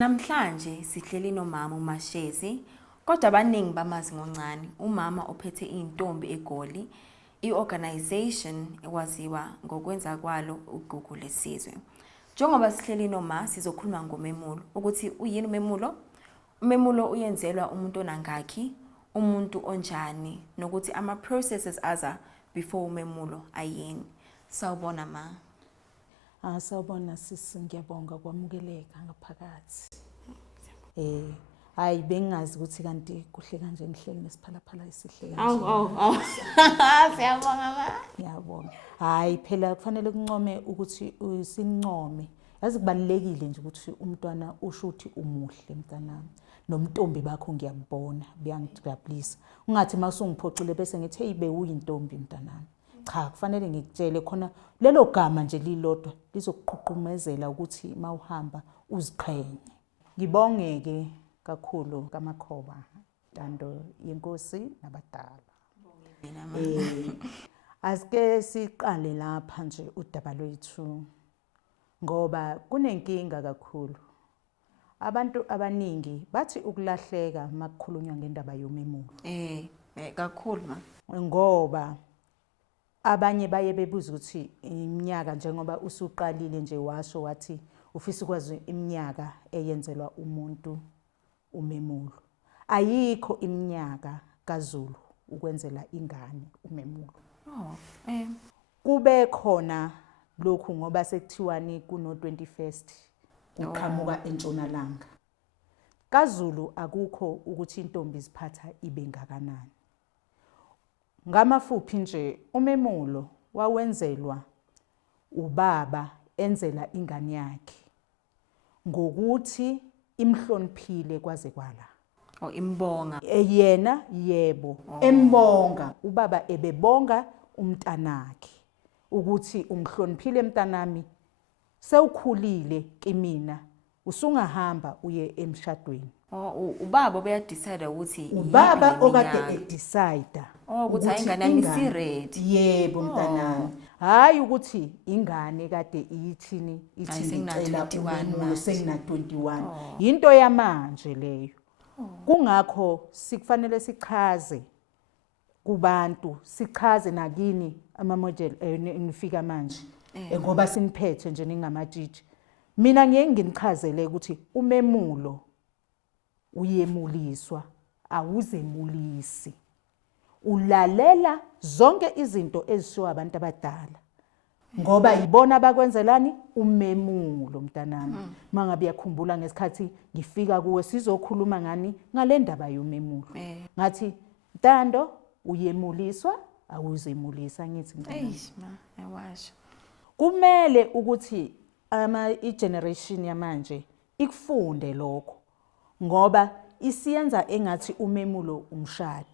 Namhlanje sihleli nomama uMashezi, kodwa abaningi bamazi ngoncane. Umama ophethe intombi eGoli, i-organization ekwaziwa ngokwenza kwalo ugugu lesizwe. Njengoba sihleli noma sizokhuluma ngomemulo ukuthi uyini umemulo? Umemulo uyenzelwa umuntu onangakhi, umuntu onjani, nokuthi ama processes aza before umemulo ayini. Sawubona ma. Sawubona sisi, ngiyabonga kwamukeleka ngaphakathi. Hayi bengazi ukuthi kanti kuhle kanje ngihleli nesiphalaphala esihle kanje. Siyabonga ma. Ngiyabonga. Hayi phela kufanele kuncome ukuthi usincome. Yazi kubalekile nje ukuthi umntwana usho ukuthi umuhle mntanami. Nomntombi bakho ngiyambona, buyangijabulisa. Ungathi masungiphoxile bese ngithi hey be uyintombi mntanami. Cha, kufanele ngikutshele khona lelo gama nje lilodwa lizokuqhuqhumezela ukuthi mawuhamba uziqhenye. Ngibongeke kakhulu kamakhoba, Ntando yenkosi nabadala. Asike siqale lapha nje udaba lwethu ngoba kunenkinga kakhulu. Abantu abaningi bathi ukulahleka makukhulunywa ngendaba yomemulo. Kakhulu ma. Ngoba abanye baye bebuza ukuthi iminyaka njengoba usuqalile nje washo wathi ufisa ukwazi iminyaka eyenzelwa umuntu umemulo. Ayikho iminyaka kaZulu ukwenzela ingane umemulo. Kube khona lokhu ngoba sekuthiwani kuno 21st uqhamuka entshonalanga. KaZulu akukho ukuthi intombi iziphatha ibe ngakanani. Ngamafuphi nje umemulo wawenzelwa ubaba enzela ingane yakhe ngokuthi imhloniphile kwaze kwala. Imbonga. Yena yebo, embonga ubaba ebebonga umntanakhe ukuthi ungihloniphile mntanami, sewukhulile kimina, usungahamba uye emshadweni. Ubaba beyadecide ukuthi ubaba okade edecide ukuthi ingane yami si-ready. Yebo mntanami. Hayi ukuthi ingane kade iyithini ngicela umemulo sengina 21. Into yamanje leyo. Kungakho sikufanele sichaze kubantu, sichaze nakini ama-model enifika manje ngoba siniphethe nje ningamatshitshi. Mina ngeke nginichazele ukuthi umemulo uyemuliswa, awuzemulisi. Ulalela zonke izinto ezishiwo abantu abadala ngoba yibona abakwenzelani umemulo mntanami. Mangabe yakhumbula ngesikhathi ngifika kuwe sizokhuluma ngani ngale ndaba yomemulo. Ngathi Ntando uyemuliswa, awuzemulisa ngithi mntanami. Ayawasho. Kumele ukuthi i-generation yamanje ikufunde lokho ngoba isiyenza engathi umemulo umshado.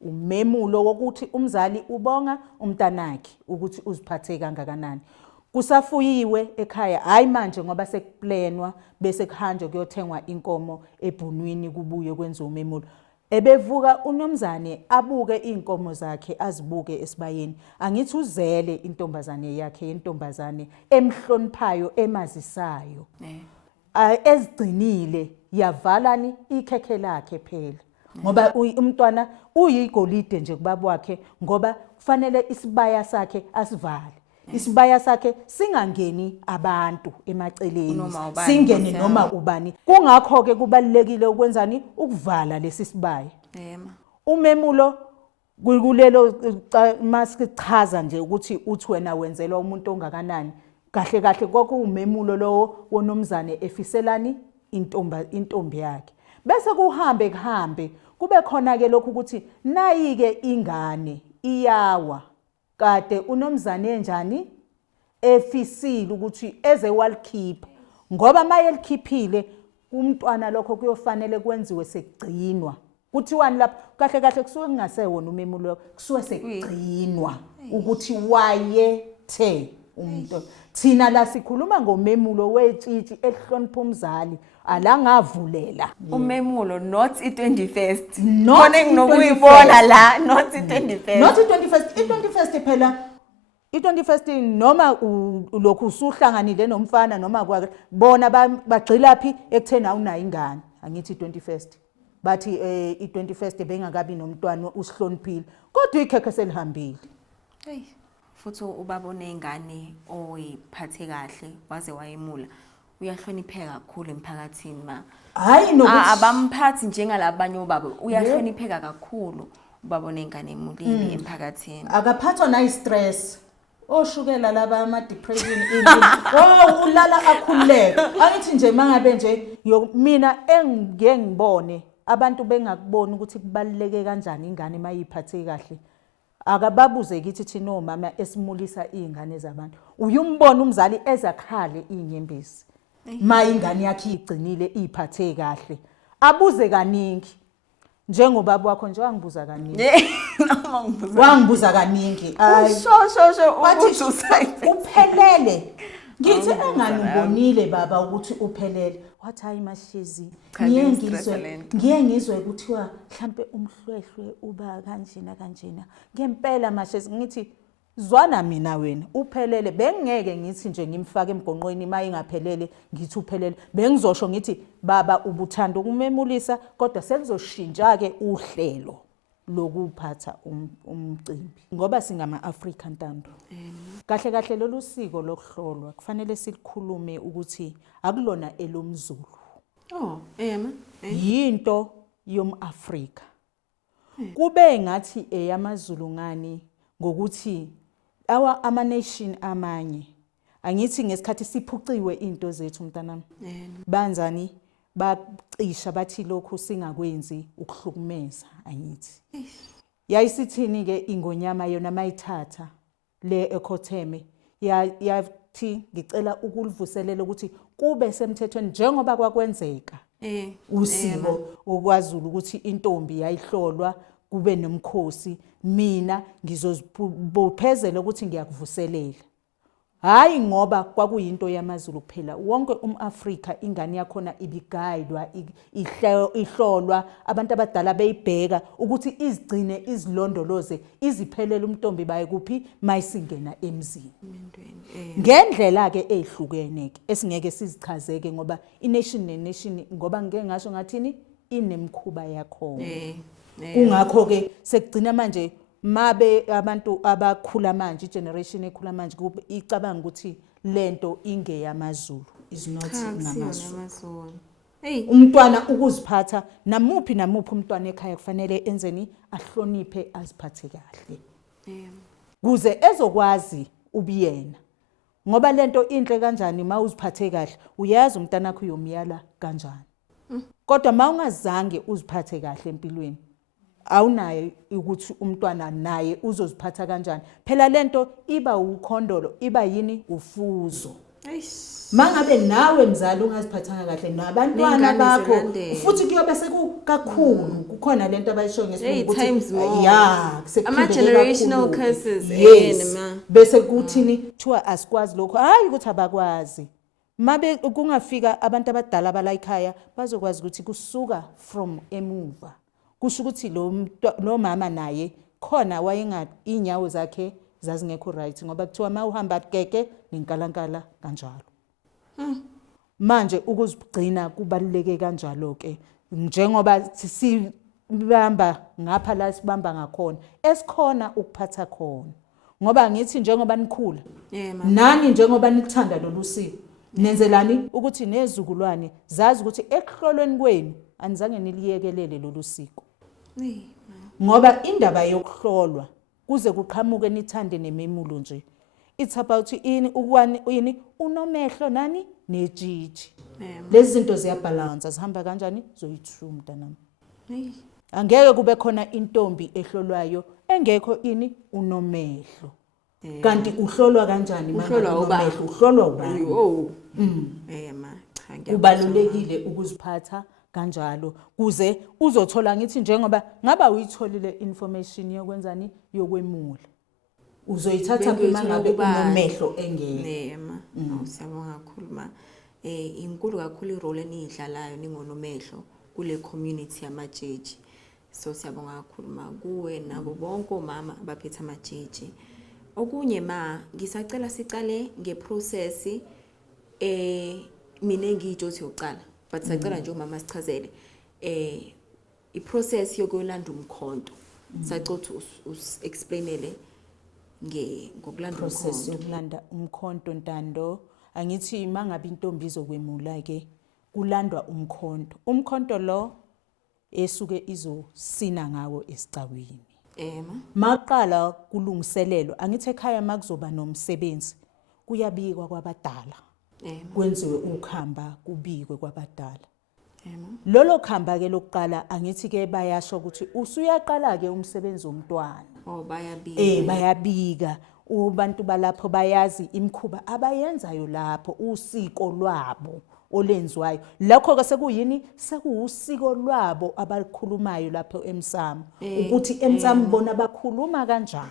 Umemulo wokuthi umzali ubonga umntanakhe ukuthi uziphathe kangakanani. Kusafuyiwe ekhaya, hayi manje ngoba sekuplanwa bese kuhanjwe kuyothengwa inkomo ebhunwini kubuye kwenziwe umemulo. Ebevuka unomzane abuke inkomo zakhe azibuke esibayeni. Angithi uzele intombazane yakhe yentombazane emhloniphayo emazisayo. Ezigcinile yavalani ikhekhe lakhe phela. Ngoba umntwana uyigolide nje kubaba wakhe ngoba kufanele isibaya sakhe asivale. Isibaya sakhe singangeni abantu emaceleni, singene noma ubani. Kungakho ke kubalekile ukwenzani ukuvala lesi sibaya. Umemulo kulelo masichaza nje ukuthi uthi wena wenzelwa umuntu ongakanani. Kahle kahle konke umemulo lowo wonomzane efiselani intombi yakhe. Bese kuhambe kube khona ke lokhu ukuthi nayi ke ingane iyawa kade unomzane enjani efisile ukuthi eze walikhipha ngoba maye likhiphile umntwana lokho kuyofanele kwenziwe sekugcinwa. Kuthiwani lapha kahle kahle kusuke kungasewona umemulo kusuke sekugcinwa ukuthi wayethe umuntu. Thina la sikhuluma ngomemulo wetshitshi ehlonipha umzali alangavulela. Umemulo not i-21st. Khona nginokuyibona la not i-21st. Not i-21st. I-21st phela i-21st noma lokhu usuhlanganile nomfana noma kwake bona bagxila phi ekutheni awunayo ingane angithi i-21st bathi i-21st bengakabi nomntwana usihloniphile kodwa ikhekhe selihambile. Hey, futhi ubabone ingane oyiphathe kahle waze wayemula uyahlonipheka kakhulu emphakathini ma. Hayi nokuthi abamphathi njengalabanye obaba uyahlonipheka kakhulu ubabone ingane emulile emphakathini. Akaphathwa na stress. Oshukela laba ama depression ulala akhululeka. Angithi nje mangabe nje mina engike ngibone abantu bengakubona ukuthi kubaluleke kanjani ingane mayiphathe kahle. Akababuze kithi thina omama esimulisa izingane zabantu. Uyumbona umzali ezakhale inyembezi. Ingane yakhe igcinile iphathe kahle. Abuze kaningi. Njengobaba wakho nje wangibuza kaningi. Wangibuza kaningi. Sho Uphelele. Ngithi enganibonile baba ukuthi uphelele. Wathi hayi Mashezi. Ngiye ngizwe kuthiwa mhlambe umhlwehlwe uba kanjena. Ngempela Mashezi ngithi zwana mina wena uphelele bengeke ngithi nje ngimfake emgonqweni maye ingaphelele ngithi uphelele bengizosho ngithi baba ubuthanda ukumemulisa kodwa sekuzoshintsha ke uhlelo lokuphatha umcimbi ngoba singama African Ntando. Kahle lolu siko lokuhlolwa kufanele silikhulume ukuthi akulona elomzulu. Yinto yomAfrika. Kube ngathi eyamaZulu ngani ngokuthi ama nation amanye angithi ngesikhathi siphuciwe into zethu mntanami banzani bacisha bathi lokhu singakwenzi ukuhlukumeza angithi yayisithini ke ingonyama yona mayithatha le ekhotheme yathi ngicela ukulivuselela ukuthi kube semthethweni njengoba kwakwenzeka usiko okwaZulu ukuthi intombi yayihlolwa kube nomkhosi mina ngizozibophezela ukuthi ngiyakuvuselela. Hayi ngoba kwakuyinto yamaZulu kuphela wonke umAfrika ingane yakhona ibigayidwa ihlolwa abantu abadala beyibheka ukuthi izigcine izilondoloze iziphelele umntombi baye kuphi mayisingena emzini. Ngendlela ke ezihlukene ke esingeke sizichazeke ngoba ination nenation ngoba ngeke ngasho ngathini inemkhuba yakho. Kungakho ke sekugcina manje mabe abantu abakhula manje generation ekhula manje icabanga ukuthi lento ingeyamaZulu is not ngamaZulu. Umntwana ukuziphatha namuphi umntwana ekhaya kufanele enzeni ahloniphe aziphathe kahle. Kuze ezokwazi ubiyena ngoba lento inhle kanjani mawuziphathe kahle uyazi umntana wakho uyomyala kanjani. Kodwa mawungazange uziphathe kahle empilweni awunayo ukuthi umntwana naye uzoziphatha kanjani. Phela lento iba ukhondolo iba yini ufuzo. Mangabe nawe mzali ungaziphathanga kahle nabantwana bakho futhi kuyobe sekukakhulu kukhona lento abayisho ngesilungu ukuthi ama generational curses bese kuthini kuthiwa asikwazi lokho hayi ukuthi abakwazi. Mabe kungafika abantu abadala bala ekhaya bazokwazi ukuthi kusuka from emuva. Kusho ukuthi lo mama naye khona wayenga inyawo zakhe zazingekho right ngoba kuthiwa mawuhamba keke nenkalankala kanjalo. Manje ukuzigcina kubaluleke kanjalo ke njengoba sibamba ngapha la sibamba ngakhona esikhona ukuphatha khona ngoba ngithi njengoba nikhula nani njengoba nikuthanda lolu siko nenzelani ukuthi nezukulwane zazi ukuthi ekuhlolweni kwenu anizange niliyekelele lolu siko. Ngoba indaba yokuhlolwa kuze kuqhamuke nithande nememulo nje it's about ini unomehlo nani nejiji. Lezi zinto ziyabalance zihamba kanjani zoyi-2 mntanami. Angeke kube khona intombi ehlolwayo engekho ini unomehlo. Kanti uhlolwa kanjani manje unomehlo uhlolwa ubani? Kubalulekile ukuziphatha kanjalo kuze uzothola ngithi njengoba ngaba uyitholile information yokwenzani yokwemula uzoyithatha kuma ngabe unomehlo engeke. Siyabonga kakhulu ma inkulu kakhulu irole enidlalayo ningonomehlo kule community yamajeji. So siyabonga kakhulu ma kuwe nabo bonke omama abaphethe amajeji Okunye ma ngisacela sicale ngeprocess mina engiyijothi yokuqala but sacela nje umama sichazele iprocess yokulanda umkhonto. Sacotha explainele ngokulanda process umkhonto. yokulanda umkhonto Ntando. Angithi mangabe intombi izokwemula ke kulandwa umkhonto. Umkhonto lo esuke izosina ngawo esicawini. Maqala kulungiselelo angithi ekhaya makuzoba nomsebenzi kuyabikwa kwabadala. Kwenziwe ukhamba kubikwe kwabadala. Lolo khamba ke lokuqala angithi ke bayasho ukuthi usuyaqala ke umsebenzi womntwana. Bayabika. Bayabika. Ubantu balapho bayazi imkhuba abayenzayo lapho usiko lwabo olenziwayo. Lokho ke sekuyini sekuwusiko lwabo abalikhulumayo lapho emsamo ukuthi emsamo bona bakhuluma kanjani.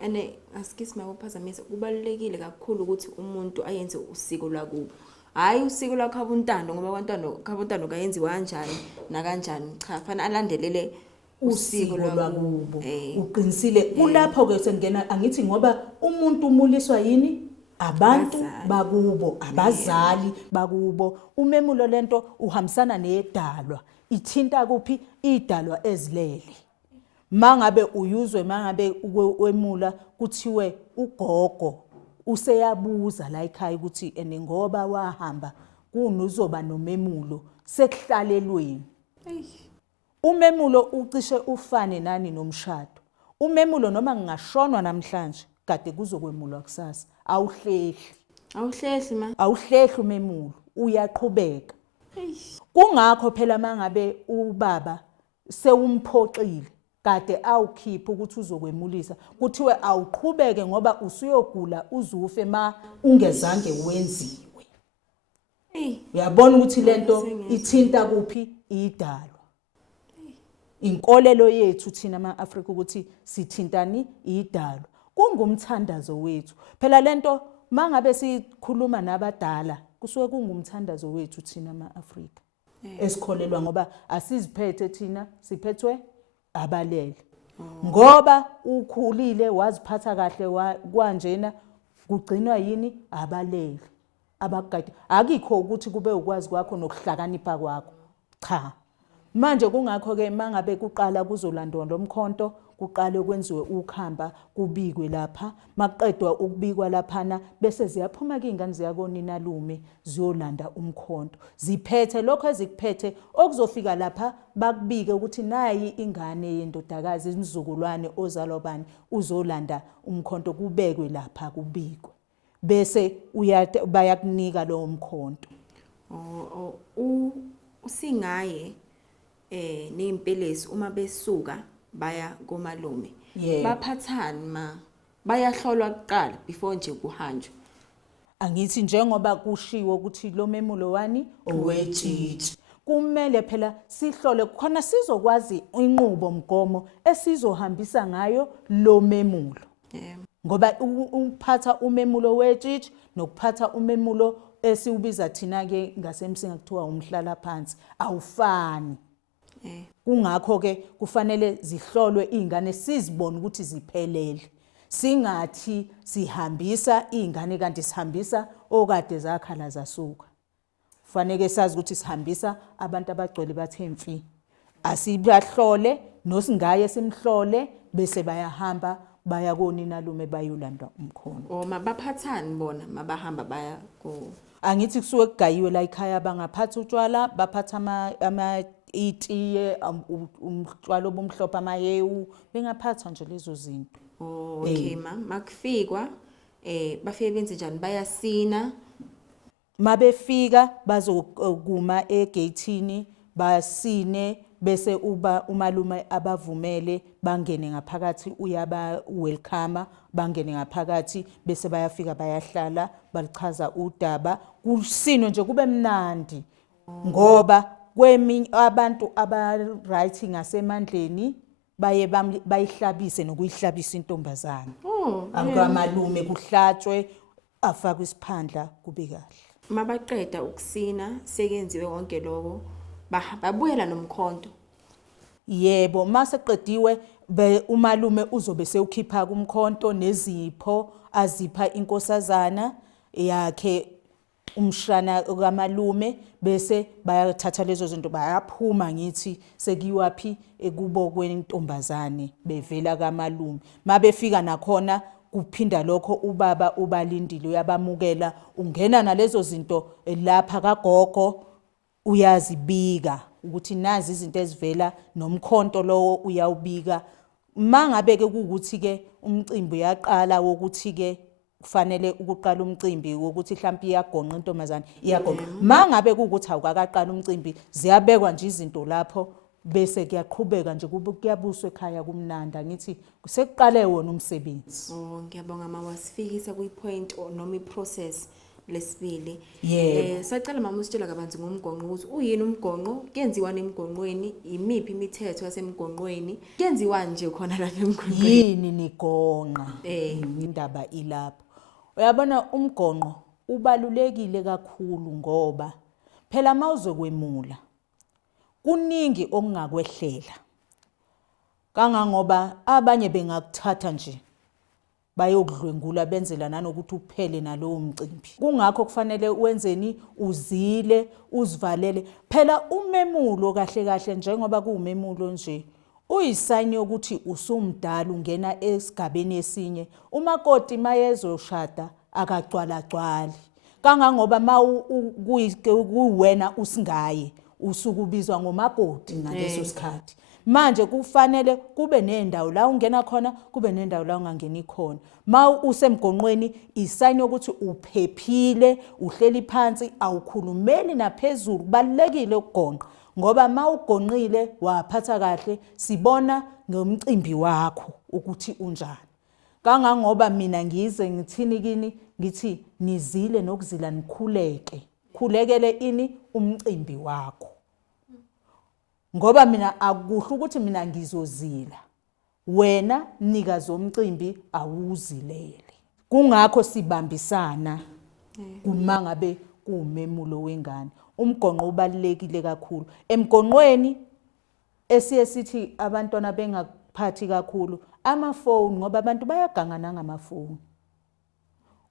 Ane asikisi makuphazamisa kubalulekile kakhulu ukuthi umuntu ayenze usiko lwakubo. Hayi usiko lakhabuntando ngoba abantwana khabuntando kayenziwa kanjani na kanjani cha fana alandelele usiko lwakubo. Uqinisile kulapho ke sengena angithi ngoba umuntu umuliswa yini abantu bakubo abazali bakubo. Umemulo lento uhambisana nedalwa ithinta kuphi idalwa ezilele. Mangabe uyuzwe mangabe wemula kuthiwe ugogo useyabuza la ekhaya ukuthi ngoba wahamba kunozoba nomemulo sekuhlalelweni. Umemulo ucishe ufane nani nomshado. Umemulo noma ngingashonwa namhlanje kade kuzokwemulwa kusasa awuhlehli umemulo uyaqhubeka. Kungakho phela mangabe ubaba sewumphoxile kade awukhipha ukuthi uzokwemulisa kuthiwe awuqhubeke ngoba usuyogula uzufe ma ungezange wenziwe. Uyabona ukuthi lento ithinta kuphi idalwa. Inkolelo yethu thina ama-Afrika ukuthi sithintani idalwa. Kungumthandazo wethu. Phela lento mangabe sikhuluma nabadala kusuke kungumthandazo wethu thina ama-Afrika. Esikholelwa ngoba asiziphethe thina siphethwe abalele. Ngoba ukhulile waziphatha kahle kwanjena kugcinwa yini abalele abagadi. Akikho ukuthi kube ukwazi kwakho nokuhlakanipha kwakho. Cha. Manje kungakho ke mangabe kuqala kuzolandwa lomkhonto kuqale kwenziwe ukhamba kubikwe lapha maqedwa ukubikwa laphana bese ziyaphuma ke ingane ziyakonina lume ziyolanda umkhonto ziphethe lokho ezikuphethe okuzofika lapha bakubike ukuthi nayi ingane yendodakazi imzukulwane ozalwa bani uzolanda umkhonto kubekwe lapha kubikwe bese bayakunika lo mkhonto. Usingaye neimpelesi uma besuka baya komalume baphathani ma bayahlolwa kuqala before nje kuhanjwe. Angithi njengoba kushiwo ukuthi lo memulo wani owetshitshi kumele phela sihlole khona sizokwazi inqubo mgomo esizohambisa ngayo lo memulo. Ngoba uphatha umemulo wetshitshi nokuphatha umemulo esiubiza thina ke ngasemsinga kuthiwa umhlala phansi awufani. Kungakho ke kufanele zihlolwe izingane sizibone ukuthi ziphelele. Singathi sihambisa izingane kanti sihambisa okade zakhala zasuka. Kufanele sazi ukuthi sihambisa abantu abagcwele bathe mfi. Asibahlole nosingaye simhlole bese bayahamba baya konina lume bayolandwa umkhonto. Mabaphathani bona mabahamba baya ko. Angithi kusuke kugayiwe la ekhaya bangaphatha utshwala baphatha itiye umtshwalo bomhlophe amahewu bengaphatha nje lezo zinto. Okay makufikwa bafike benze njani bayasina mabefika bazokuma egatini basine bese umalume abavumele bangene ngaphakathi uyaba welcome bangene ngaphakathi bese bayafika bayahlala balichaza udaba kusinwe nje kube mnandi ngoba kweminye abantu aba-right ngasemandleni bayihlabise nokuyihlabisa intombazana. Akamalume kuhlatshwe afakwe isiphandla kube kahle. Mabaqeda ukusina sekenziwe konke lokho babuyela nomkhonto. Yebo mase qediwe umalume uzobe sewukhipha kumkhonto nezipho azipha inkosazana yakhe umshana kamalume bese bayathatha lezo zinto bayaphuma ngithi sekuyiwapi ekubo kwentombazane bevela kamalume mabefika nakhona kuphinda lokho ubaba ubalindile uyabamukela ungena nalezo zinto lapha kagogo uyazibika ukuthi nazi izinto ezivela nomkhonto lowo uyawubika mangabe ke ukuthi ke umcimbi uyaqala wokuthi ke kufanele ukuqala umcimbi wokuthi mhlawumbe iyagonqa intombazane iyagonqa mangabe ukuthi awukaqala umcimbi ziyabekwa nje izinto lapho bese kuyaqhubeka nje kuyabuswa ekhaya kumnanda ngithi sekuqale wona umsebenzi. Ngiyabonga mama wasifikisa kwi-point noma i-process lesibili. Yebo. Sacela mama usitshela kabanzi ngomgonqo ukuthi uyini umgonqo, kuyenziwani emgonqweni, imiphi imithetho yasemgonqweni, kuyenziwa nje khona lapha emgonqweni. Yini nigonqa? Indaba ilapho. Uyabona umgonqo ubalulekile kakhulu ngoba phela mawuzokwemula kuningi okungakwehlela. Kangangoba abanye bengakuthatha nje bayokudlwengula benzela nanokuthi uphele nalowo mcimbi. Kungakho kufanele wenzeni uzile uzivalele. Phela umemulo kahle kahle njengoba kuumemulo nje uyisayini yokuthi usumdala ungena esigabeni esinye. Umakoti mayezoshada akagcwala gcwali. Kangangoba kuwena usingaye usukubizwa ngomakoti ngaleso sikhathi. Manje kufanele kube nendawo la ungena khona kube nendawo la ungangeni khona. Ma usemgonqweni isayini ukuthi uphephile uhleli phansi awukhulumeli naphezulu kubalekile ukugonqa ngoba ma ugonqile waphatha kahle sibona ngomcimbi wakho ukuthi unjani. Kangangoba mina ngize ngithini kini ngithi nizile nokuzila nikhuleke. Khulekele ini umcimbi wakho. Ngoba mina akuhle ukuthi mina ngizozila. Wena mnikazi womcimbi awuzilele. Kungakho sibambisana kumangabe kuumemulo wengane. Umgonqo ubalekile kakhulu. Emgonqweni sithi abantwana bengaphathi kakhulu amafoni ngoba abantu bayagangana ngamafoni.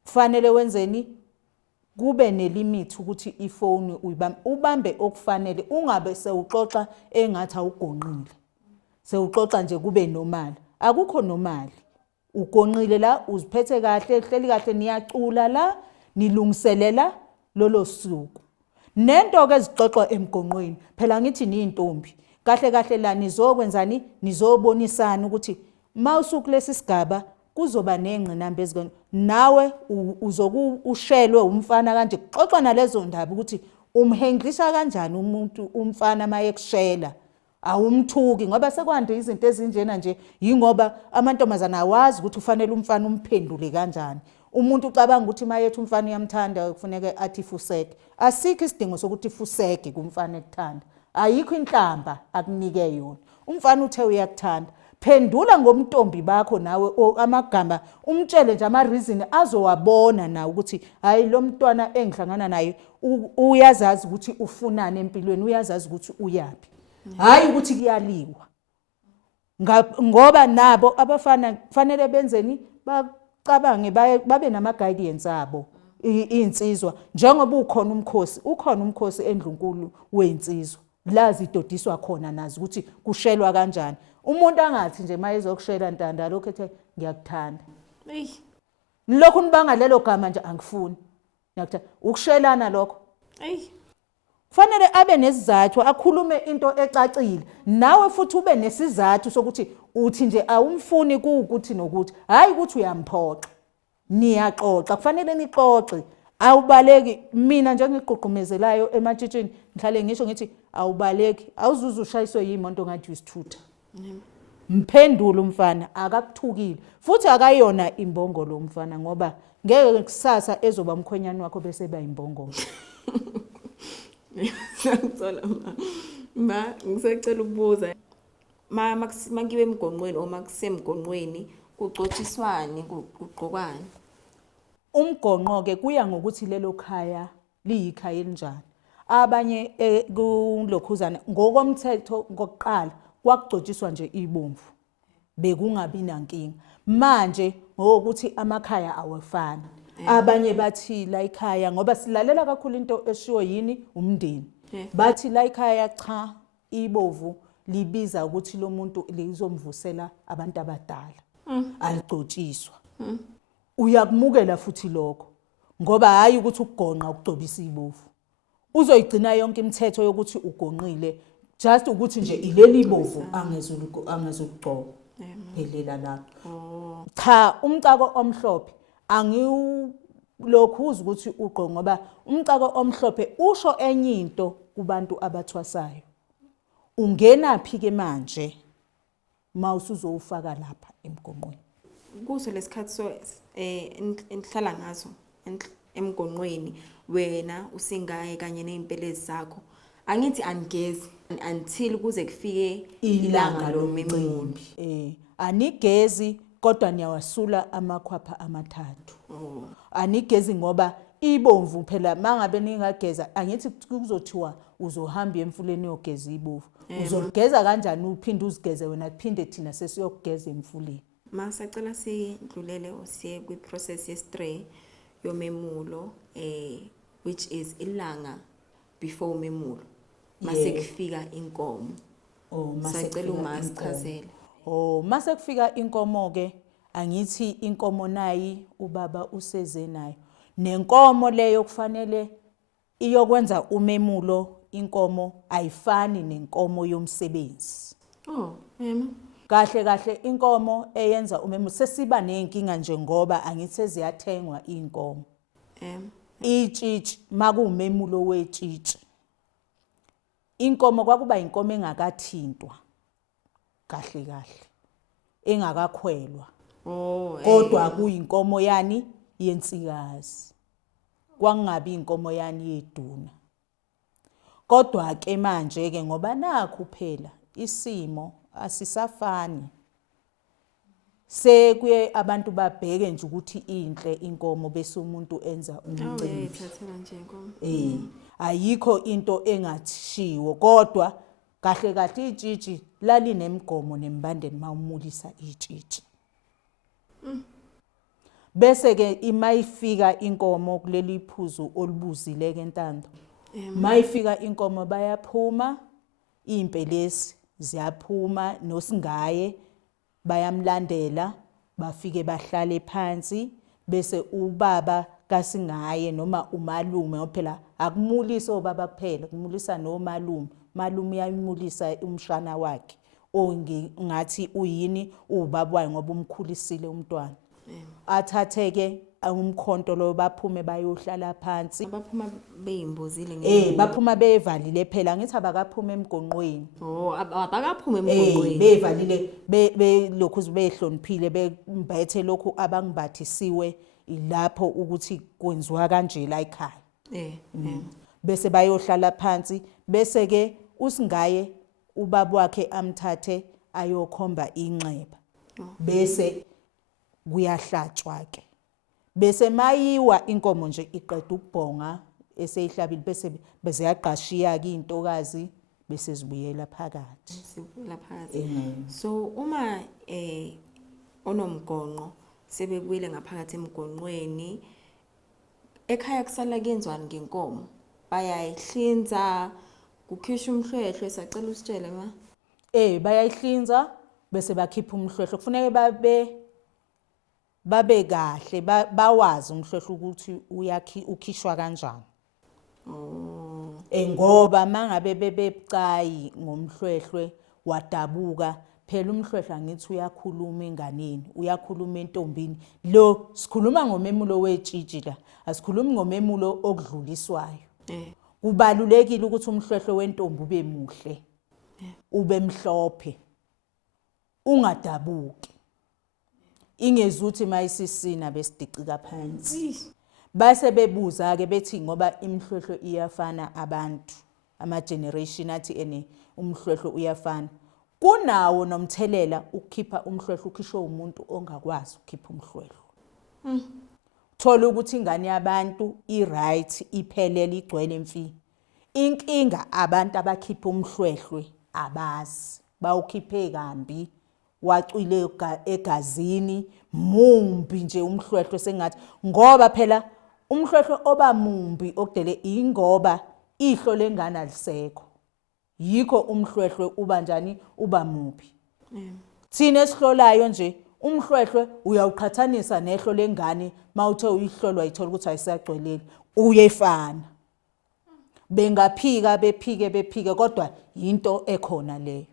Kufanele wenzeni kube nelimit ukuthi ifoni ubambe okufanele ungabe sewuxoxa engathi awugonqile. Sewuxoxa nje kube normal. Akukho normal. Ugonqile la uziphethe kahle hleli kahle niyacula la nilungiselela lolo suku. Nento ke zixoxwa emgonqweni phela ngithi niyintombi kahle kahle la nizokwenzani nizobonisana ukuthi mawusuku lesisigaba kuzoba nengqinamba ezikona nawe uzokushelwe umfana kanje kuxoxwa nalezo ndaba ukuthi umhendlisa kanjani umuntu umfana mayekushela awumthuki ngoba sekwande izinto ezinjena nje yingoba amantombazana awazi ukuthi ufanele umfana umphendule kanjani. Umuntu ucabanga ukuthi mayethi umfana uyamthanda kufanele athi fuseke. Asikho isidingo sokuthi fuseke kumfana ekuthanda. Ayikho inhlamba akunike yona. Umfana uthe uyakuthanda. Phendula ngomntombi bakho nawe amagama umtshele nje ama reason azowabona na ukuthi hayi lo mntwana engihlangana naye uyazazi ukuthi ufunani empilweni uyazazi ukuthi uyapi. Hayi ukuthi kuyaliwa. Ngoba nabo abafana kufanele benzeni bacabange babe nama guidance abo insizwa njengoba ukhona umkhosi endlunkulu weinsizwa la zidodiswa khona nazi ukuthi kushelwa kanjani. Umuntu angathi nje mayezokushela ntanda lokho ethe ngiyakuthanda. Lokho nibanga lelo gama nje angifuni. Ngiyakuthanda ukushelana lokho. Kufanele abe nesizathu akhulume into ecacile. Nawe futhi ube nesizathu sokuthi uthi nje awumfuni ukuthi nokuthi hayi ukuthi uyamphoxa. Niyaxoxa kufanele nixoxe. Awubaleki mina nje ngigqugqumezelayo ematshitshini ngihlale ngisho ngithi awubaleki awuzuza ushayiswe yimonto ngathi usithutha. Mphendula umfana akakuthukile futhi akayona imbongolo umfana ngoba ngeke kusasa ezoba umkhwenyana wakho bese bayimbongolo. Ngiyathola ma ngisacela ukubuza makiwe emgonqweni oma kusemgonqweni kuxoxiswane kuqokwani. Umgonqo ke kuya ngokuthi lelo khaya liyikhaya elinjani. Abanye kulokhuzana ngokomthetho ngokuqala kwakugcotshiswa nje ibomvu. bekungabi nankinga. Manje ngokuthi amakhaya awafani. Abanye bathi la ekhaya ngoba silalela kakhulu into eshiwo yini umndeni. Bathi la ekhaya cha ibovu libiza ukuthi lo muntu lizomvusela abantu abadala. Aligcotshiswa. Uyakumukela futhi lokho ngoba hayi ukuthi ukugonqa ukugcobisa ibovu. Uzoyigcina yonke imithetho yokuthi ugonqile just ukuthi nje ileli ibovu angezukugcoba. Phelela lapho. Cha umcako omhlophe lokhu uza ukuthi uqo ngoba umcako omhlophe usho enye into kubantu abathwasayo. Ungena phi ke manje mawusuzowufaka lapha emgonqweni? Kuso lesikhathi enhlala ngazo emgonqweni wena usingaye kanye neimpelezi zakho. Angithi angezi until kuze kufike ilanga lomemulo. Anigezi kodwa niyawasula amakhwapha amathathu. Anigezi ngoba ibomvu phela mangabe ningageza angithi kuzothiwa uzohamba emfuleni uyogeza ibovu. Uzoligeza kanjani uphinde uzigeze wena kuphinde thina sesiyogeza emfuleni. Masacela sidlulele osiye kwi-process ye-3 yomemulo which is ilanga before umemulo. Mase kufika inkomo. Masacela umasichazela. Mase kufika inkomo ke angithi inkomo nayi ubaba useze nayo. Nenkomo leyo kufanele iyokwenza umemulo inkomo ayifani nenkomo yomsebenzi. Kahle inkomo eyenza umemulo sesiba nenkinga nje ngoba angithi ziyathengwa inkomo. Itshitshi makuumemulo wetshitshi. Inkomo kwakuba inkomo engakathintwa kahle engakakhwelwa. Kodwa kuyinkomo yani yensikazi. Kwangabi inkomo yani yeduna. Kodwa ke manje ke ngoba nakho phela isimo asisafani. Sekuye abantu babheke nje ukuthi inhle inkomo bese umuntu enza umcimbi. Ayikho into engathishiwo kodwa kahle itshitshi lali nemigomo nembandeni mawumulisa itshitshi. Bese ke imayifika inkomo kuleli iphuzu olubuzile ke ntando. Mayifika inkomo bayaphuma impelesi ziyaphuma nosingaye bayamlandela bafike bahlale phansi bese ubaba kasingaye noma umalume ngophela akumulisa obaba kuphela kumulisa nomalume. Malume uyayimulisa umshana wakhe ngathi uyini ubaba wayo ngoba umkhulisile umntwana. Athatheke umkhonto lo baphume bayohlala phansi. Baphuma beyimbozile baphuma bevalile phela ngithi abakaphuma emgonqweni. Abakaphuma emgonqweni. Bevalile lokhu behloniphile bembethe lokhu abangimbathisiwe ilapho ukuthi kwenziwa kanje la ekhaya. Bese bayohlala phansi bese ke usingaye ubaba wakhe amthathe ayokhomba inxeba. Bese kuyahlatshwa ke. Bese mayiwa inkomo nje iqeda ukubhonga eseyihlabile bese beziyaqashiya ke intokazi bese zibuyela phakathi. So uma onomgonqo sebebuyile ngaphakathi emgonqweni ekhaya kusala kenzwani ngenkomo? Bayayihlinza kukhishwa umhlwehlwe sacela usitshele ma. Bayayihlinza bese bakhipha umhlwehlwe kufanele babe kahle bawazi umhlwehlwe ukuthi ukhishwa kanjani. Ngoba mangabe bebebucayi ngomhlwehlwe wadabuka phela umhlwehlwe angithi uyakhuluma enganeni uyakhuluma entombini. Lo sikhuluma ngomemulo wetshitshi la asikhulumi ngomemulo okudluliswayo. Kubalulekile ukuthi umhlwehlwe wentombi ube muhle ube mhlophe ungadabuki. Ingezuthi mayisisina besidicika phansi. Base bebuza ke bethi ngoba imhlwehlwe iyafana abantu ama generation athi umhlwehlwe uyafana. Kunawo nomthelela ukukhipha umhlwehlwe ukhishwe umuntu ongakwazi ukukhipha umhlwehlwe. Thola ukuthi ingane yabantu right iphelele igcwele emfi. Inkinga abantu abakhipha umhlwehlwe abazi bawukhiphe kambi wacwile egazini mumbi nje umhlwehlwe sengathi ngoba phela umhlwehlwe oba mumbi okudele ingoba ihlo lengane alisekho yikho umhlwehlwe uba njani uba mubi thina esihlolayo nje umhlwehlwe uyawuqhathanisa nehlo lengane mawuthe uyihlolwa ithola ukuthi ayisagcweleli uyefana bengaphika bephike kodwa into ekhona leyo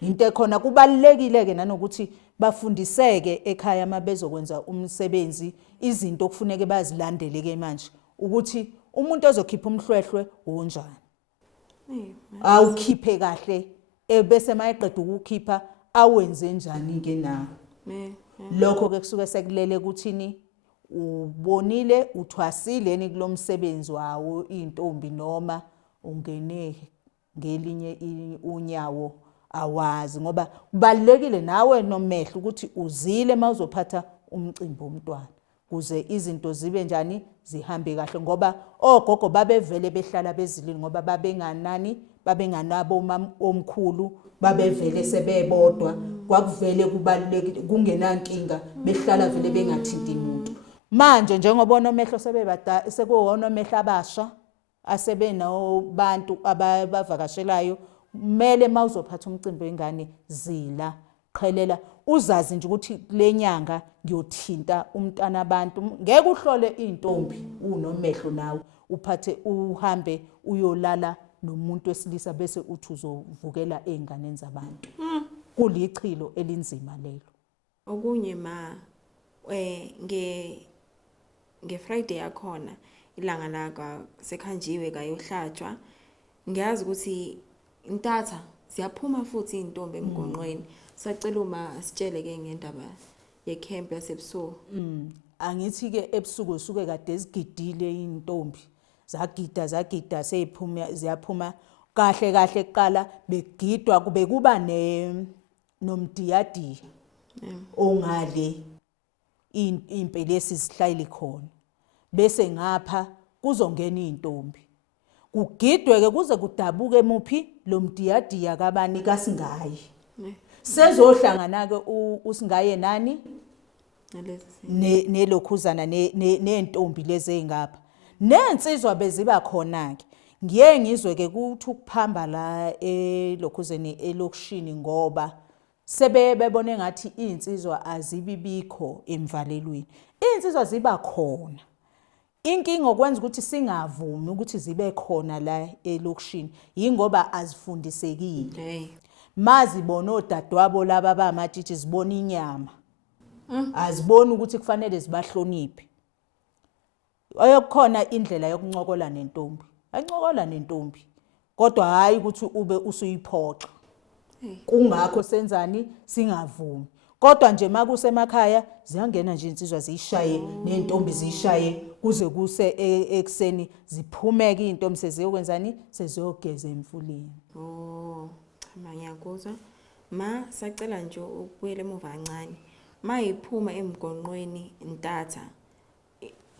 into ekhona kubalekile ke nanokuthi bafundiseke ekhaya mabezokwenza umsebenzi izinto okufuneka bazilandele ke manje ukuthi umuntu ozokhipha umhlwehlwe unjani awukhiphe kahle bese mayeqeda ukukhipha awenze njani ke na lokho ke kusuke sekulele ukuthini ubonile uthwasile ni kulomsebenzi wawo intombi noma ungene ngelinye unyawo awazi ngoba kubalekile nawe nomehlo ukuthi uzile mawuzophatha umcimbi womntwana kuze izinto zibe njani zihambe kahle ngoba ogogo babevele behlala bezilini ngoba babenganabo omkhulu babevele sebebodwa kwakuvele kubalekile kungenankinga behlala vele bengathinti umuntu manje njengoba onomehlo sebebada sekuwona omehlo abasha asebenobantu abavakashelayo kumele mawuzophatha umcimbi wengane zila qhelela uzazi nje ukuthi lenyanga ngiyothinta umntana abantu ngeke uhlole intombi unomehlo nawe uphathe uhambe uyolala nomuntu wesilisa bese uthi uzovukela einganeni zabantu kulichilo elinzima lelo okunye ma nge-Friday yakhona ilanga la sekhanjiwe kayohlatshwa ngiyazi ukuthi intatha siyaphuma futhi intombi emgonqweni sacela uma sitshele ke ngendaba yecamp yasebusuku angithi ke ebusuku usuke kade ezigidile intombi zagida ziyaphuma kahle kuqala begidwa kube kuba nomdiyadiya ongale impelesi zihlayile khona bese ngapha kuzongena intombi kugidwe ke kuze kudabuke muphi lo mdiyadiya kabani kaSingayi sezohlangana ke uSingaye nani nelokhuzana nentombi lezi ezingapha nensizwa beziba khona ke ngiye ngizwe ke kuthi ukuphamba la elokhuzeni elokishini ngoba sebebone ngathi insizwa azibibikho emvalelweni insizwa ziba khona inkinga okwenza ukuthi singavumi ukuthi zibe khona la elokishini yingoba azifundisekile mazibona odadewabo laba abamatshitshi zibona inyama aziboni ukuthi kufanele zibahloniphe oyokukhona indlela yokuncokola nentombi ancokola nentombi kodwa hayi ukuthi ube usuyiphoxa kungakho senzani singavumi kodwa nje makusemakhaya ziyangena nje insizwa ziyishaye nentombi ziyishaye kuze kuse ekseni ziphumeke intombi seziyokwenzani seziyogeza emfuleni cha ngiyakuzwa ma sacela nje ukubuyela emuva kancane mayiphuma emgonqweni intatha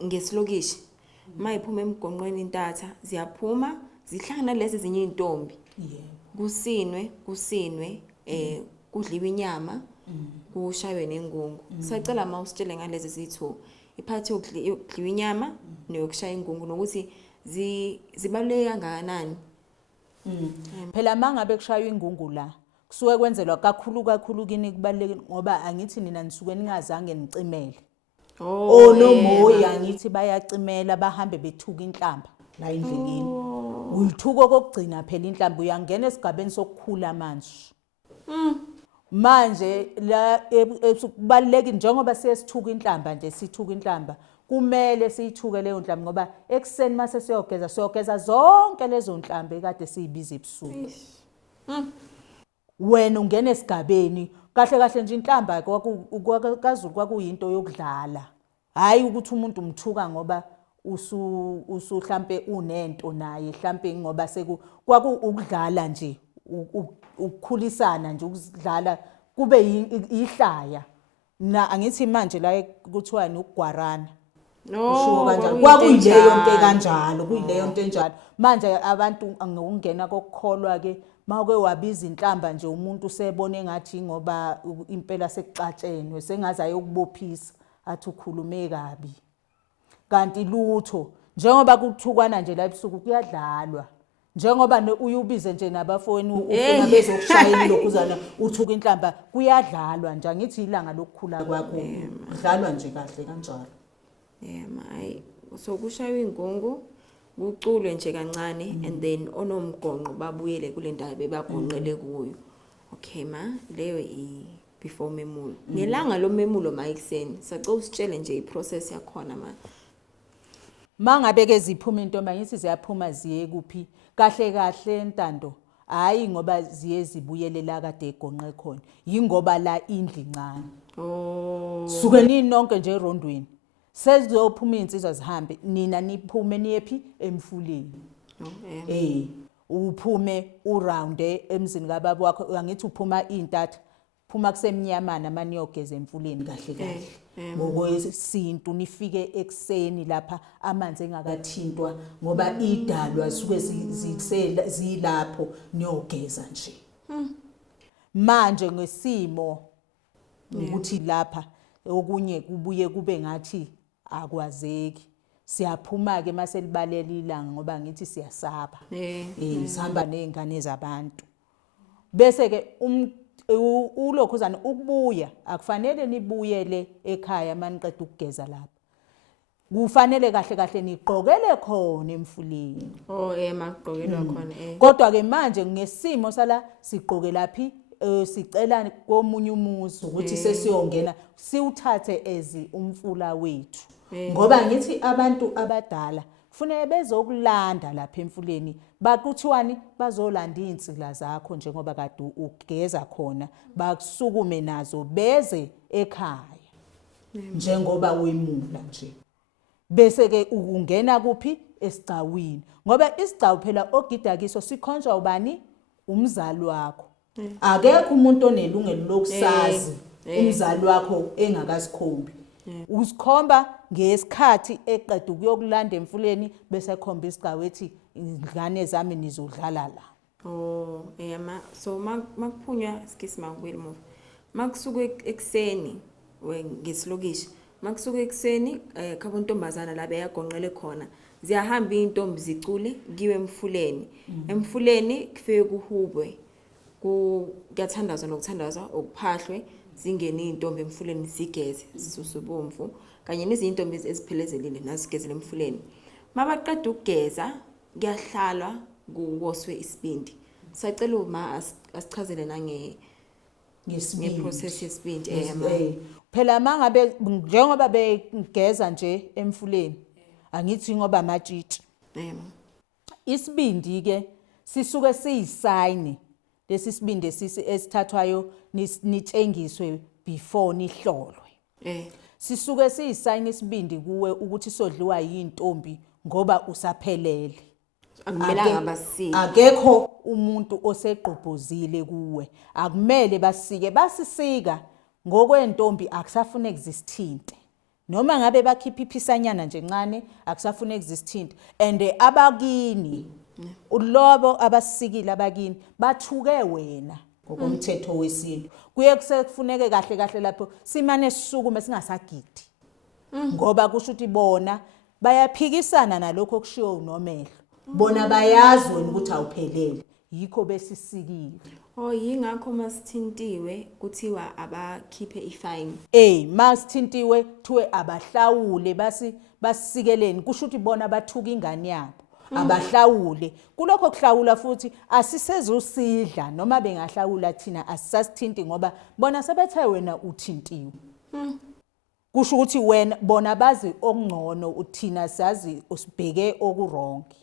ngesilokishi mayiphuma emgonqweni intatha ziyaphuma zihlangana lezi ezinye intombi kusinwe kudliwa inyama kushaywe nengungu sacela mawusitshele ngalezi zithu iphathi yokudliwa inyama neyokushaya ingungu nokuthi zibaluleke kangakanani phela mangabe kushaywa ingungu la kusuke kwenzelwa kakhulu kini kubaluleke ngoba angithi nina nisuke ningazange nicimele nomoya angithi bayacimela bahambe bethuka inhlamba la endleleni uyithuko kokugcina phela inhlamba uyangena esigabeni sokukhula manje la kubaluleke njengoba siyesithuka inhlamba nje sithuka inhlamba kumele siyithuke leyo nhlamba ngoba ekseni mase siyogeza zonke lezo nhlamba ekade siyibiza ebusuku wena ungena esigabeni kahle nje inhlamba kaZulu kwakuyinto yokudlala hayi ukuthi umuntu umthuka ngoba mhlambe unento naye mhlambe ngoba ukudlala nje ukukhulisana nje ukudlala kube ihlaya na angithi manje la kuthiwani ukugwarana Kushiwo kanjalo. kwakuyinto Kwakuyileyo nto enjalo. kanjalo, kuyileyo nto enjalo. Manje abantu ngokungena kokukholwa ke mawuke wabiza inhlamba nje umuntu usebone ngathi ngoba impela sekuxatshenwe sengaze ayokubophisa athi ukhulume kabi. Kanti lutho njengoba kuthukwana nje la ebusuku kuyadlalwa. Njengoba uyubize nje nabafowenu ufuna bezokushayela lokhuzana uthuka inhlamba kuyadlalwa nje ngithi ilanga lokukhula kwakho kudlalwa nje kahle kanjalo. Hayi so kushaywa ingungu kuculwe nje kancane and then onomgonqo babuyele kule ndawo bebagonqele kuyo. Okay ma, leyo before umemulo. Ngelanga lomemulo ma ekseni sacela usitshele nje iprocess yakhona ma. Mangabe ke ziphuma intombi ngithi ziyaphuma ziye kuphi kahle kahle entando hayi ngoba ziye zibuyele la kade egonqe khona yingoba la indli incane. Suke ninonke nje erondweni sezizophuma insizwa zihambe nina niphume niyephi emfuleni. Uphume urounde emzini kababa wakho angithi uphuma intatha phuma kusemnyamana maniyogeza emfuleni kahle kahle. Ngokwesintu nifike ekseni lapha amanzi engakathintwa ngoba idalwa suke zilapho niyogeza nje. Manje ngesimo ukuthi lapha okunye kubuye kube ngathi akwazeki. Siyaphuma ke mase libalela ilanga ngoba ngithi siyasaba. Sihamba nezingane zabantu. Bese ke ulokhuzana ukubuya akufanele nibuyele ekhaya maniqeda ukugeza lapha. Kufanele kahle kahle niqokele khona emfuleni. Maqokelwa khona Kodwa ke manje ngesimo sala siqoke laphi sicela komunye umuzi ukuthi sesiyongena siwuthathe ezi umfula wethu. Ngoba ngithi abantu abadala kufanele bezokulanda lapha emfuleni bakuthiwani bazolanda insila zakho njengoba kade ugeza khona bakusukume nazo beze ekhaya njengoba wemula nje. Bese ke ungena kuphi esigcawini ngoba isigcawu phela ogida kiso sikhonjwa ubani umzali wakho. Akekho umuntu onelungelo lokusazi umzali wakho engakasikhombi. Usikhomba ngesikhathi eqeda ukuyokulanda emfuleni bese ekhomba isigcawu ethi ingane zami nizodlala la. So makuphunywa skisma kubili move. Makusuke ekseni ngesilokisha. Makusuke ekseni khabo ntombazana la beyagonqele khona. Ziyahamba intombi zicule kiwe emfuleni. Emfuleni kufike kuhubwe. Kuyathandazwa nokuthandazwa okuphahlwe zingene intombi emfuleni zigeze zisusubomvu kanye nezinye intombi eziphelezelile nazigezele emfuleni. Mabaqeda ukugeza kuyahlalwa kuwoswe isibindi. Sacela uma asichazele ngeprocess yesibindi phela mangabe njengoba begeza nje emfuleni angithi ngoba amatshitshi. Isibindi ke sisuke siyisayini lesi sibindi esithathwayo nitshengiswe before nihlolwe. Sisuke siyisayini isibindi kuwe ukuthi sodliwa yintombi ngoba usaphelele. Akumelanga basike. Akekho umuntu oseqhubhuzile kuwe. Akumele basike basisika ngokwentombi akusafune existinte. Noma ngabe bakhipha iphisanyana nje encane akusafune existinte and abakini ulobo abasikile abakini bathuke wena ngokomthetho wesintu. Kuye kusefuneke kahle kahle lapho simane sisukume singasagidi. Ngoba kusho ukuthi bona bayaphikisana nalokho okushiwo unomehlo. Bona bayazi wena ukuthi awuphelele yikho besisikile. Yingakho masithintiwe kuthiwa abakhiphe ifine. Masithintiwe thuwe abahlawule basisikeleni kusho ukuthi bona bathuka ingane yabo. Abahlawule kulokho kuhlawula futhi asisezosidla noma bengahlawula thina asisasithinti ngoba bona sebethe wena uthintiwe. Kusho ukuthi wena bona bazi okungcono uthina sazi usibheke okuronke.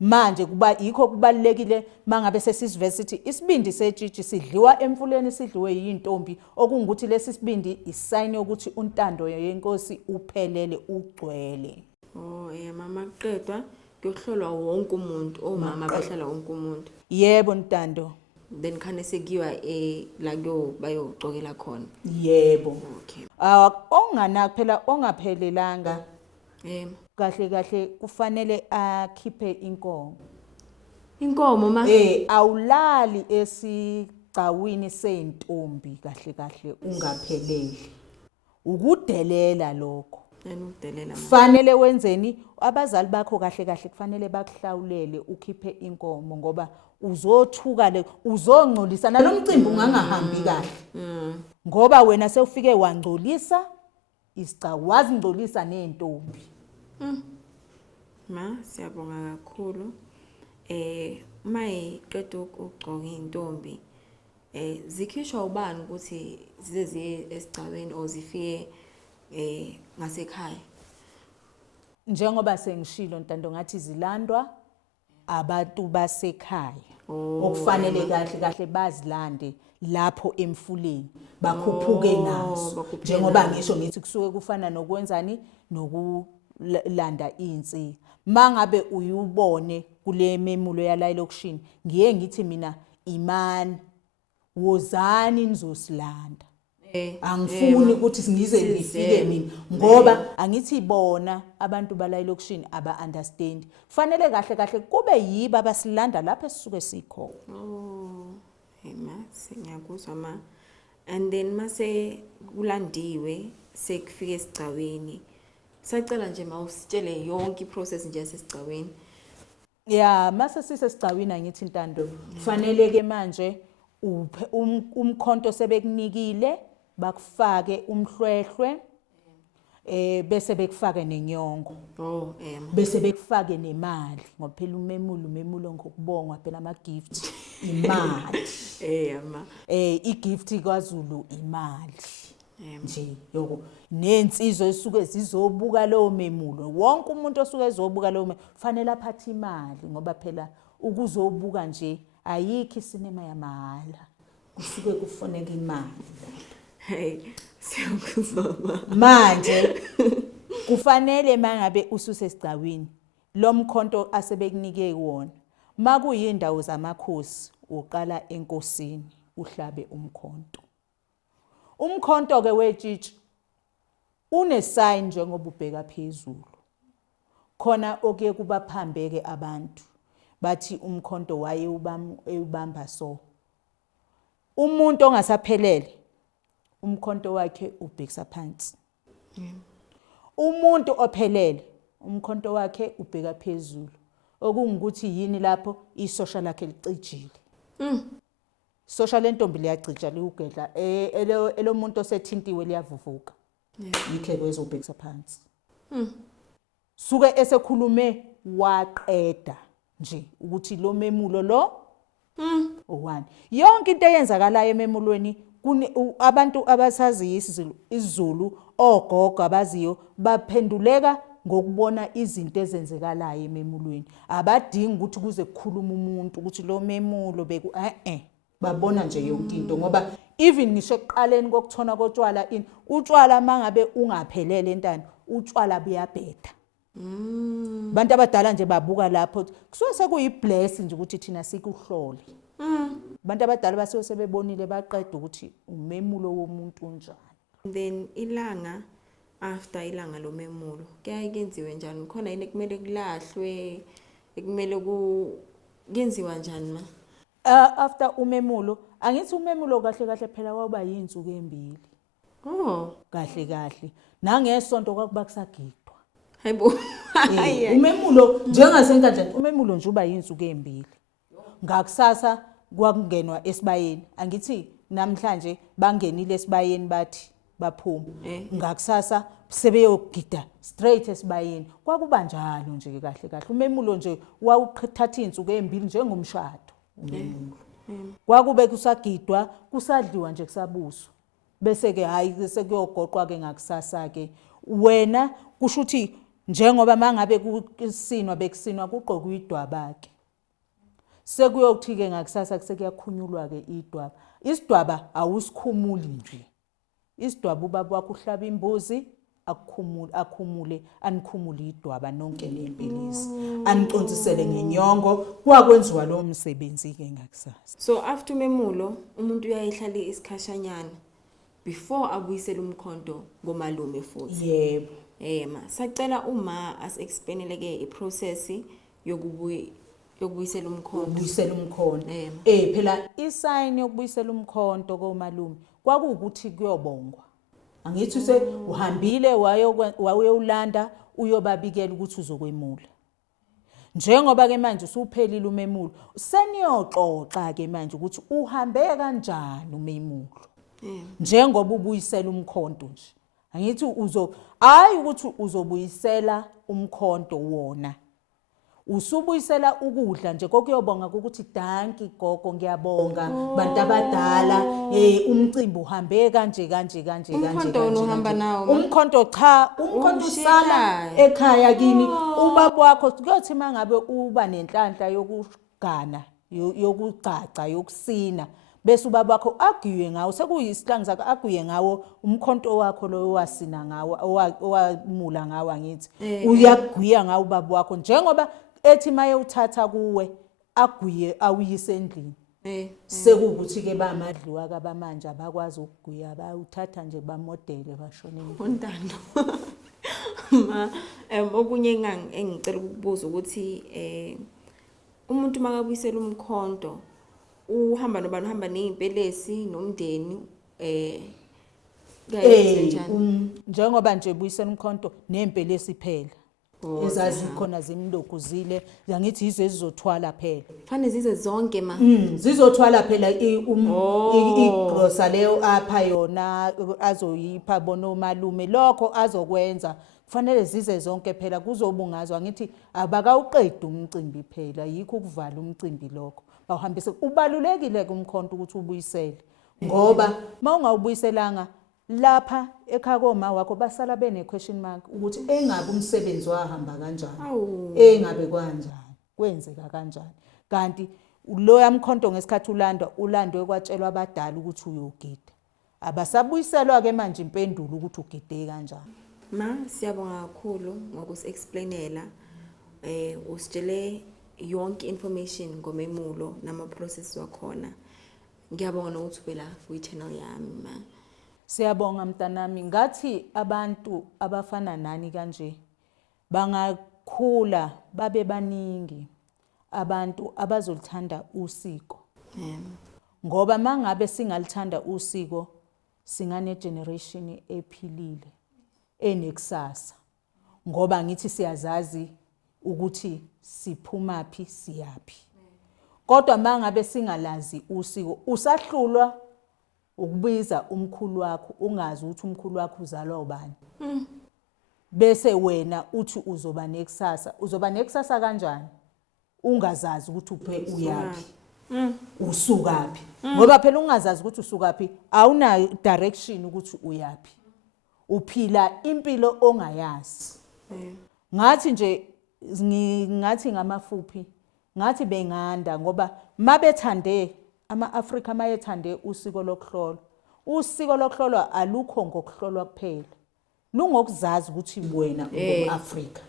Manje kuba yikho kubalekile mangabe sesivesithi isibindi setshitshi sidliwa emfuleni sidliwe yintombi okungukuthi lesi sibindi isign ukuthi untando yenkosi uphelele ugcwele. Mama qedwa kuyohlolwa wonke umuntu omama bahlala wonke umuntu. Yebo ntando. Then khane sekiwa la bayogcokela khona. Yebo. Okay. Ongana phela ongaphelelanga kahle kahle kufanele akhiphe inkomo. Inkomo ma Awulali esigcawini seintombi kahle kahle ungapheleli. Ukudelela lokho. Ukudelela ma. Kufanele wenzeni abazali bakho kahle kahle kufanele bakuhlawulele ukhiphe inkomo ngoba uzothuka le uzongcolisa nalomcimbi ungangahambi kahle. Ngoba wena sewufike wangcolisa isicaba wazingcolisa nentombi. Ma siyabonga kakhulu. Mayiqeda ukugcoka intombi zikhishwa ubani ukuthi zize ziye esigcawini o zifike ngasekhaya. Njengoba sengishilo ntando ngathi zilandwa abantu basekhaya okufanele kahle kahle bazilande lapho emfuleni bakhuphuke nazo njengoba ngisho ngithi kusuke kufana nokwenzani nokulanda insika. Mangabe uyubone kule memulo yala elokishini ngiye ngithi mina imani wozani nizosilanda. Angifuni ukuthi singize ngifike mina ngoba angithi bona abantu bala elokishini aba understand. Kufanele kahle kahle kube yiba abasilanda lapho esisuke sikho. Ma siyakuzwa ma. And then mase kulandiwe sekufika esigcaweni. Sacela nje mawusitshele yonke iprocess nje yasesigcaweni. Mase sisesigcawini angithi intando kufanele ke manje umkhonto sebekunikile bakufake umhlwehlwe bese bekufake nenyongo bese bekufake nemali ngoba phela umemulo ngokubongwa phela ama gifts imali ma igift kwaZulu imali nje yoko nensizwe esuke zizobuka lo memulo wonke umuntu osuke ezobuka lo kufanele aphathe imali ngoba phela ukuzobuka nje ayikho isinema yamahala kusuke kufoneka imali. Siyakuzwa Manje kufanele mangabe ususesigcawini lo mkhonto asebekunikeke wona makuyindawo zamakhosi uqala enkosini uhlabe umkhonto. Umkhonto ke wetshitshi une sign njengoba ubheka phezulu khona okuye kubaphambeke abantu bathi umkhonto waye ubamba so umuntu ongasaphelele umkhonto wakhe ubhekisa phansi. Umuntu ophelele umkhonto wakhe ubheka phezulu okungikuthi yini lapho isosha lakhe licijile. Social lentombi liyacija liugedla elomuntu osethintiwe liyavuvuka. Yikho kwezobhekisa phansi. Suke esekhulume waqeda nje ukuthi lo memulo lo one yonke into eyenzakalayo ememulweni abantu abasazi isiZulu ogogo abaziyo baphenduleka ngokubona izinto ezenzekalayo ememulweni abadingi ukuthi kuze kukhuluma umuntu ukuthi lo memulo beku babona nje yonke into ngoba even ngisho ekuqaleni kokuthona kotshwala utshwala mangabe ungaphelele entana utshwala buyabheda. Bantu abadala nje babuka lapho kusuke sekuyiblessing nje ukuthi thina sikuhlole. Bantu abadala basuke sebebonile baqeda ukuthi umemulo womuntu unjani. Then ilanga after ilanga lomemulo kuyayenziwe njani khona yini kumele kulahlwe ekumele kuyenziwa njani ma after umemulo angithi umemulo kahle kahle phela kwaba yinsuku embili. Kahle kahle nangesonto kwakuba kusagidwa. Hayibo umemulo njengasenkandla umemulo nje uba yinsuku embili. Ngakusasa kwakungenwa esibayeni angithi namhlanje bangenile esibayeni bathi baphuma ngakusasa sebeyogida straight esibayeni kwakuba njalo nje kahle kahle umemulo nje wawuqhatha insuku embili njengomshado umemulo kwakube kusagidwa kusadliwa nje kusabuswa bese ke hayi sekuyogoqwa ke ngakusasa ke wena kusho ukuthi njengoba mangabe kusinwa bekusinwa kuqokwe idwaba ke sekuyokuthi ke ngakusasa kusekuyakhunyulwa ke idwaba. Isidwaba awusikhumuli nje. Isidwaba ubaba wakho uhlaba imbuzi akhumule anikhumule idwaba nonke lempelisi anicontsisele ngenyongo kwakwenziwa lo msebenzi ke ngakusasa. So after umemulo umuntu uyayihlala isikhashanyana before abuyisela umkhonto ngomalume futhi. Yebo. Sacela uma as-explainele ke i-process yokubuyisela umkhonto. Ukubuyisela umkhonto. Phela isayini yokubuyisela umkhonto komalume kwakuwukuthi kuyobongwa. Angithi uhambile wayolanda uyobabikela ukuthi uzokwemula. Njengoba ke manje usuphelile umemulo, seniyoxoxa ke manje ukuthi uhambe kanjani umemulo. Njengoba ubuyisela umkhonto nje. Angithi hayi ukuthi uzobuyisela umkhonto wona. Usubuyisela ukudla nje kokuyobonga ukuthi danki gogo ngiyabonga bantu abadala umcimbi uhambe kanje Umkhonto uhamba nawo. Umkhonto usala ekhaya kini ubaba wakho kuyothi mangabe uba nenhlanhla yokugana yokucaca yokusina bese ubaba wakho agiye ngawo sekuyisihlangu sakhe agiye ngawo umkhonto wakho lo wasina ngawo owamula ngawo angithi uyagwiya ngawo ubaba wakho njengoba ethi maye uthatha kuwe aguye awuyise endlini sekukuthi ke bamadliwa kabamanje abakwazi ukugwiya bayuthatha nje bamodele bashone untando. Okunye engicela ukubuza ukuthi umuntu makabuyisela umkhonto uhamba nobani uhamba nezimpelesi nomndeni njengoba nje buyisela umkhonto nempelesi phela ezazikhona zimlokuzile yangithi yizo ezizothwala phela fanele zize zonke ma zizothwala phela igrosa leyo apha yona azoyipha bona umalume lokho azokwenza kufanele zize zonke phela kuzobungazwa ngithi abakawuqedi umcimbi phela yikho ukuvala umcimbi lokho bawuhambise ubalulekile ke umkhonto ukuthi ubuyisele ngoba mawungawubuyiselanga lapha ekhaya koma wakho basala bene question mark ukuthi engabe umsebenzi wahamba kanjani engabe kanjani kwenzeka kanjani kanti lo yamkhonto ngesikhathi ulandwe kwatshelwa abadala ukuthi uyogida abasabuyiselwa ke manje impendulo ukuthi ugide kanjani. Ma siyabonga kakhulu ngokusi-explainela usitshele yonke information ngomemulo nama process wakhona. Ngiyabonga nokuthi ubela ku-channel yami ma. Siyabonga mntanami ngathi abantu abafana nani kanje bangakhula babe baningi abantu abazolithanda usiko. Ngoba mangabe singalithanda usiko singane generation ephilile enekusasa ngoba ngithi siyazazi ukuthi siphuma phi siyapi kodwa mangabe singalazi usiko usahlulwa ukubiza umkhulu wakho ungazi ukuthi umkhulu wakho uzalwa ubani bese wena uthi uzoba nekusasa kanjani ungazazi ukuthi uphe uyapi usukapi ngoba phela ungazazi ukuthi usukapi awuna direction ukuthi uyapi uphila impilo ongayazi. Ngathi nje ngathi ngamafuphi ngathi benganda ngoba mabethande ama-Afrika mayethande usiko lokuhlolwa alukho ngokuhlolwa kuphela lungokuzazi ukuthi wena ungumAfrika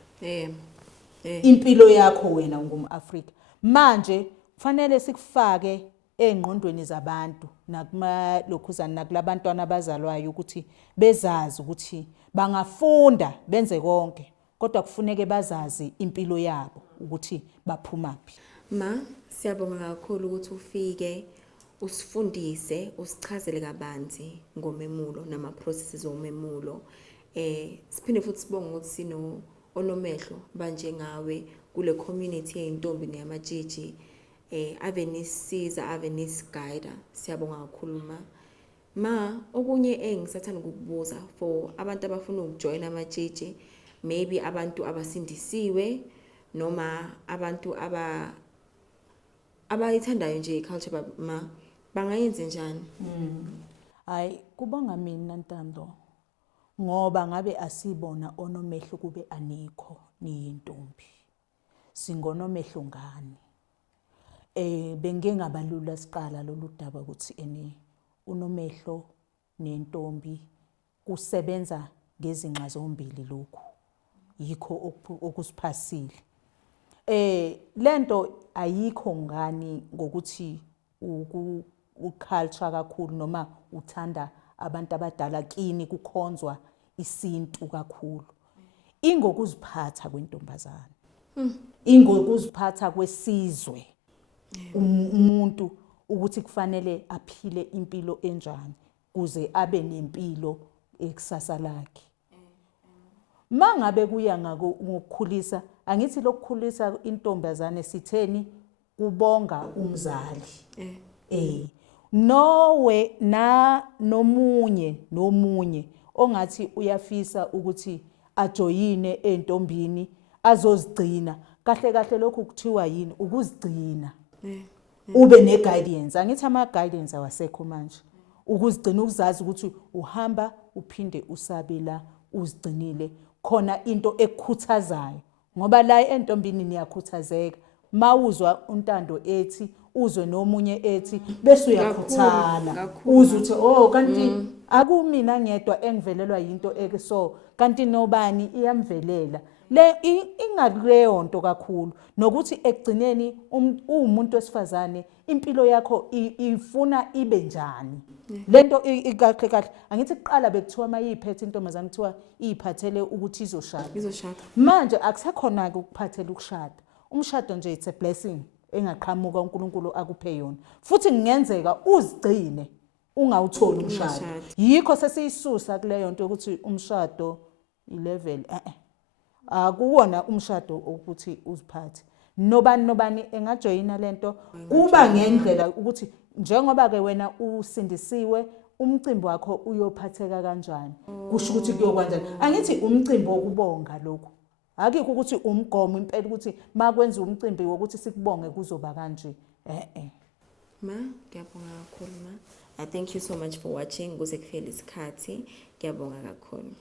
impilo yakho wena ungumAfrika manje kufanele sikufake engqondweni zabantu nakumalokhuzana nakulabantwana abazalwayo ukuthi bezazi ukuthi bangafunda benze konke kodwa kufuneke bazazi impilo yabo ukuthi baphumaphi. Ma siyabonga kakhulu ukuthi ufike usifundise usichazele kabanzi ngomemulo nama processes omemulo siphinde futhi sibonga ukuthi sino onomehlo banje ngawe kule community yeintombi neyamajiji ave nisiza ave nisiguide. Siyabonga kakhulu ma okunye engisathanda ukukubuza for abantu abafuna ukujoin amajiji maybe abantu abasindisiwe noma abantu abayithandayo nje iculture ma bangayenza njani? Hayi kubonga mina Ntando ngoba ngabe asibona onomehlo kube anikho niyintombi singonomehlo ngani bengingabalula siqala lolu daba ukuthi unomehlo nentombi kusebenza ngezinqa zombili lokhu yikho okusiphasile lento ayikho ngani ngokuthi uculture kakhulu noma uthanda abantu abadala kini kukhonzwa isintu kakhulu ingokuziphatha kwentombazane ingokuziphatha kwesizwe umuntu ukuthi kufanele aphile impilo enjani kuze abe nempilo ekusasa lakhe. Mangabe kuya ngokukhulisa angithi lokukhulisa intombazane sitheni kubonga umzali nomunye ongathi uyafisa ukuthi ajoyine entombini azozigcina kahle lokhu kuthiwa yini ukuzigcina ube ne guidance angithi ama guidance awasekho manje ukuzigcina ukuzazi ukuthi uhamba uphinde usabela uzigcinile khona into ekukhuthazayo ngoba la entombini niyakhuthazeka mawuzwa untando ethi uzwe nomunye ethi bese uyakhuthala uzwe uthi oh kanti akumina ngedwa engivelelwa into ekeso kanti nobani iyamvelela le ingakuleyo nto kakhulu nokuthi ekugcineni umuntu wesifazane impilo yakho ifuna ibe njani lento kahle angithi kuqala bekuthiwa mayiphethe intombazane kuthiwa iphathele ukuthi izoshada manje akusakhona ukuphathela ukushada umshado nje it's a blessing engaqhamuka uNkulunkulu akuphe yona futhi kungenzeka uzigcine ungawutholi umshado yikho sesiyisusa kuleyo nto ukuthi umshado ilevel akuwona umshado ukuthi uziphathe nobani engajoyina lento kuba ngendlela ukuthi njengoba ke wena usindisiwe umcimbi wakho uyophatheka kanjani kusho ukuthi kuyokwanjani angithi umcimbi wokubonga lokho akikho ukuthi umgomo impela ukuthi makwenza umcimbi wokuthi sikubonge kuzoba kanje ma ngiyabonga kakhulu ma I thank you so much for watching kuze kufele isikhathi ngiyabonga kakhulu.